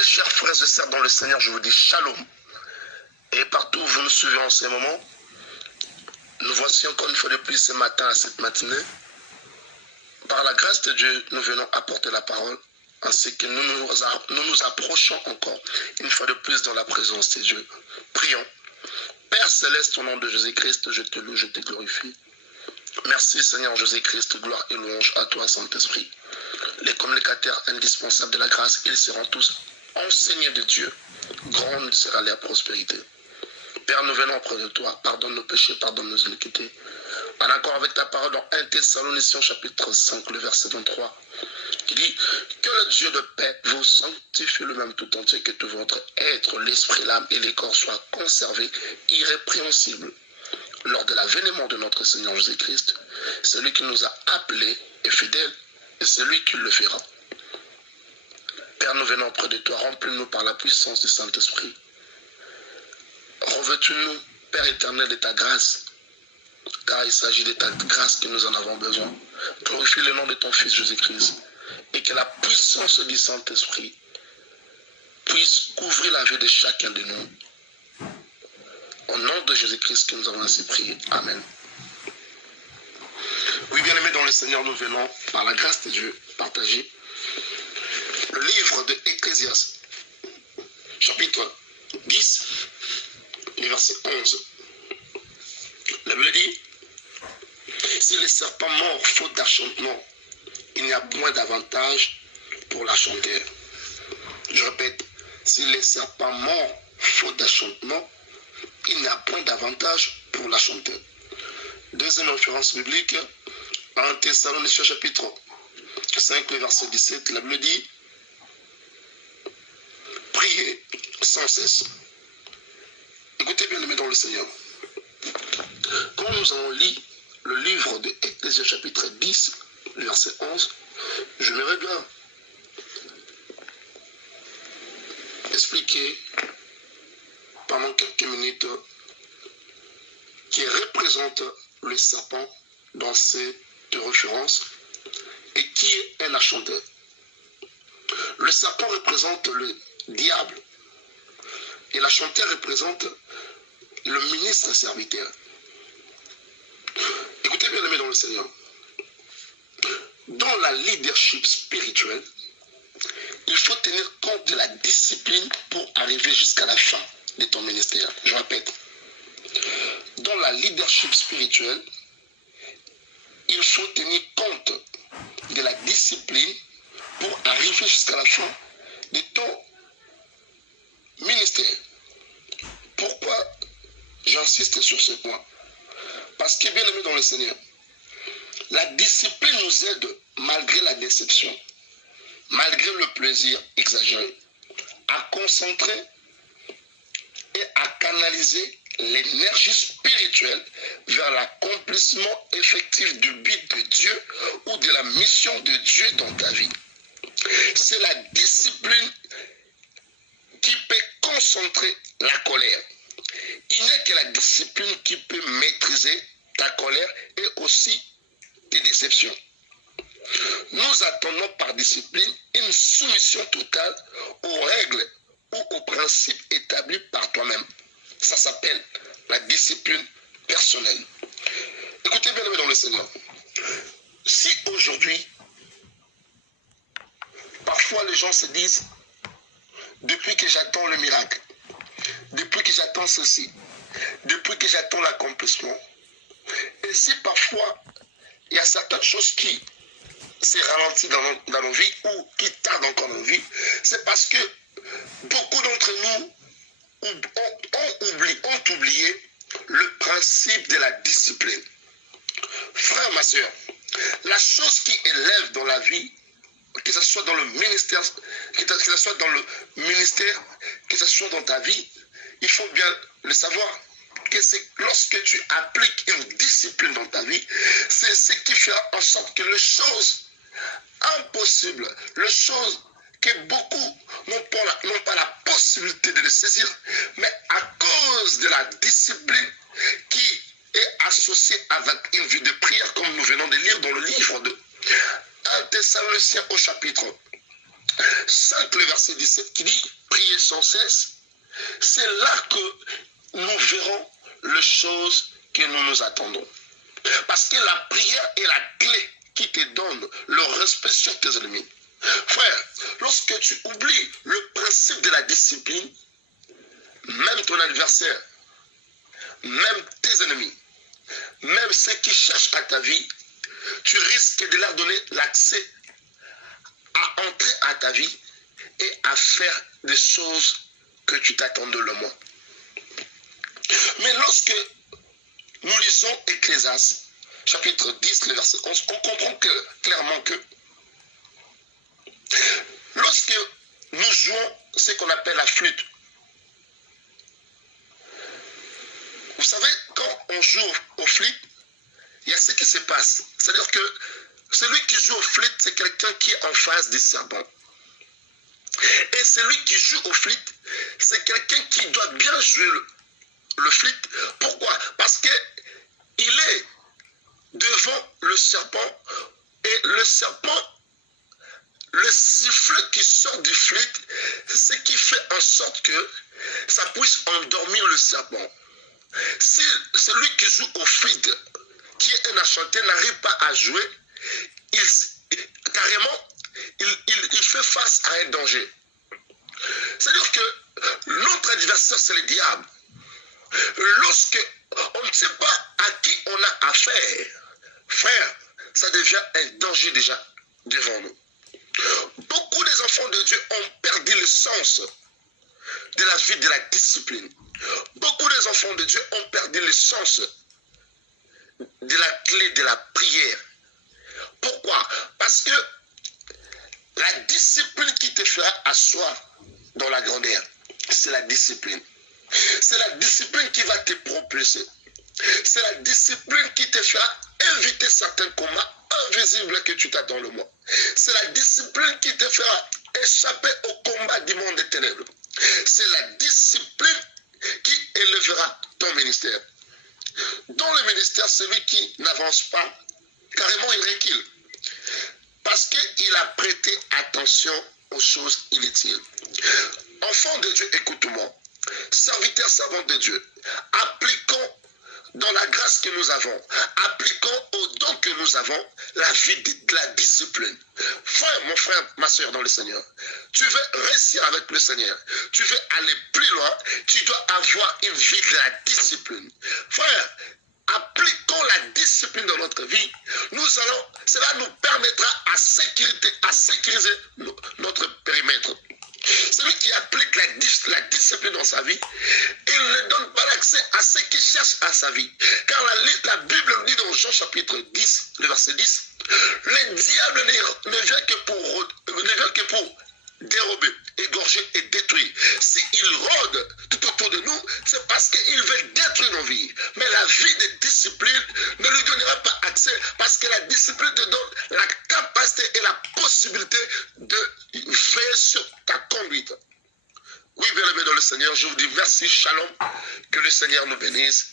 Très chers frères et sœurs dans le Seigneur, je vous dis shalom. Et partout où vous nous suivez en ce moment, nous voici encore une fois de plus ce matin à cette matinée. Par la grâce de Dieu, nous venons apporter la parole, ainsi que nous nous approchons encore une fois de plus dans la présence de Dieu. Prions. Père Céleste, au nom de Jésus-Christ, je te loue, je te glorifie. Merci Seigneur Jésus-Christ, gloire et louange à toi Saint-Esprit. Les communicateurs indispensables de la grâce, ils seront tous enseignés de Dieu. Grande sera leur prospérité. Père, nous venons auprès de toi. Pardonne nos péchés, pardonne nos iniquités. En accord avec ta parole dans 1 Thessaloniciens chapitre 5, le verset 23, qui dit que le Dieu de paix vous sanctifie le même tout entier, que tout votre être, l'esprit, l'âme et les corps soient conservés irrépréhensibles lors de l'avènement de notre Seigneur Jésus-Christ. Celui qui nous a appelés est fidèle et c'est lui qui le fera. Père, nous venons auprès de toi, remplis-nous par la puissance du Saint-Esprit. Revêtus-nous, Père éternel, de ta grâce, car il s'agit de ta grâce que nous en avons besoin. Glorifie le nom de ton Fils Jésus-Christ et que la puissance du Saint-Esprit puisse couvrir la vie de chacun de nous. Au nom de Jésus-Christ que nous avons ainsi prié. Amen. Oui, bien-aimés dans le Seigneur, nous venons, par la grâce de Dieu, partager le livre de Ecclésiaste, chapitre 10, le verset 11. La Bible dit, si les serpents morts faute d'achantement, il n'y a point d'avantage pour l'achanteur. Je répète, si les serpents morts faute d'achantement, il n'y a point d'avantage pour l'achanteur. Deuxième référence biblique, en Thessaloniciens chapitre 5, le verset 17, la Bible dit, priez sans cesse. Écoutez bien, aimés dans le Seigneur. Quand nous allons lire le livre de Ecclésiaste chapitre 10, le verset 11, je me bien expliquer pendant quelques minutes qui représente le serpent dans cette référence et qui est un achanteur. Le serpent représente le diable et l'achanteur représente le ministre serviteur. Écoutez bien, aimés dans le Seigneur. Dans la leadership spirituelle, il faut tenir compte de la discipline pour arriver jusqu'à la fin de ton ministère. Je répète. Dans la leadership spirituelle, il faut tenir compte de la discipline pour arriver jusqu'à la fin de ton ministère. Pourquoi j'insiste sur ce point? Parce que, bien aimé dans le Seigneur, la discipline nous aide, malgré la déception, malgré le plaisir exagéré, à concentrer et à canaliser l'énergie spirituelle vers l'accomplissement effectif du but de Dieu ou de la mission de Dieu dans ta vie. C'est la discipline qui peut concentrer la colère. Il n'y a que la discipline qui peut maîtriser ta colère et aussi tes déceptions. Nous attendons par discipline une soumission totale aux règles ou aux principes établis par toi-même. Ça s'appelle la discipline personnelle. Écoutez bien, dans le Seigneur. Si aujourd'hui, parfois les gens se disent, depuis que j'attends le miracle, depuis que j'attends ceci, depuis que j'attends l'accomplissement, et si parfois il y a certaines choses qui se ralentissent dans nos vies ou qui tardent encore dans nos vies, c'est parce que beaucoup d'entre nous ont oublié le principe de la discipline. Frère, ma soeur, la chose qui élève dans la vie, que ce soit dans le ministère, que ce soit dans le ministère, que ce soit dans ta vie, il faut bien le savoir, que c'est lorsque tu appliques une discipline dans ta vie, c'est ce qui fera en sorte que les choses impossibles, les choses que beaucoup n'ont pas la possibilité de les saisir, mais à cause de la discipline qui est associée avec une vie de prière, comme nous venons de lire dans le livre de 1 Thessaloniciens au chapitre 5, le verset 17, qui dit « Priez sans cesse ». C'est là que nous verrons les choses que nous nous attendons. Parce que la prière est la clé qui te donne le respect sur tes ennemis. Frère, lorsque tu oublies le principe de la discipline, même ton adversaire, même tes ennemis, même ceux qui cherchent à ta vie, tu risques de leur donner l'accès à entrer à ta vie et à faire des choses que tu t'attendais le moins. Mais lorsque nous lisons Ecclésiaste, chapitre 10, le verset 11, on comprend clairement que lorsque nous jouons ce qu'on appelle la flûte, vous savez, quand on joue au flûte, il y a ce qui se passe. C'est-à-dire que celui qui joue au flûte, c'est quelqu'un qui est en face du serpent. Et celui qui joue au flûte, c'est quelqu'un qui doit bien jouer le flûte. Pourquoi? Parce qu'il est devant le serpent et le serpent, le sifflet qui sort du flûte, c'est ce qui fait en sorte que ça puisse endormir le serpent. Si celui qui joue au flûte, qui est un enchanteur, n'arrive pas à jouer, carrément, il fait face à un danger. C'est-à-dire que notre adversaire, c'est le diable. Lorsque on ne sait pas à qui on a affaire, frère, ça devient un danger déjà devant nous. Beaucoup des enfants de Dieu ont perdu le sens de la vie de la discipline. Beaucoup des enfants de Dieu ont perdu le sens de la clé de la prière. Pourquoi? Parce que la discipline qui te fera asseoir dans la grandeur, c'est la discipline. C'est la discipline qui va te propulser. C'est la discipline qui te fera éviter certains combats invisibles que tu t'attends le moins. C'est la discipline qui te fera échapper au combat du monde des ténèbres. C'est la discipline qui élèvera ton ministère. Dans le ministère, celui qui n'avance pas, carrément il recule. Parce qu'il a prêté attention aux choses inutiles. Enfants de Dieu, écoute-moi. Serviteurs, servantes de Dieu, appliquons dans la grâce que nous avons, appliquons au don que nous avons, la vie de la discipline. Frère, mon frère, ma soeur dans le Seigneur, tu veux réussir avec le Seigneur, tu veux aller plus loin, tu dois avoir une vie de la discipline. Frère, appliquons la discipline dans notre vie. Cela nous permettra à sécuriser notre périmètre. Celui qui applique la discipline dans sa vie, il ne donne pas l'accès à ceux qui cherchent à sa vie. Car la Bible nous dit dans Jean chapitre 10, le verset 10, le diable ne vient que pour dérober, égorger et détruire. S'il rôde tout autour de nous, c'est parce qu'il veut détruire nos vies. Mais la vie de discipline ne lui donnera pas accès parce que la discipline te donne la capacité et la possibilité de veiller sur ta conduite. Oui, bien-aimé dans le Seigneur, je vous dis merci, shalom, que le Seigneur nous bénisse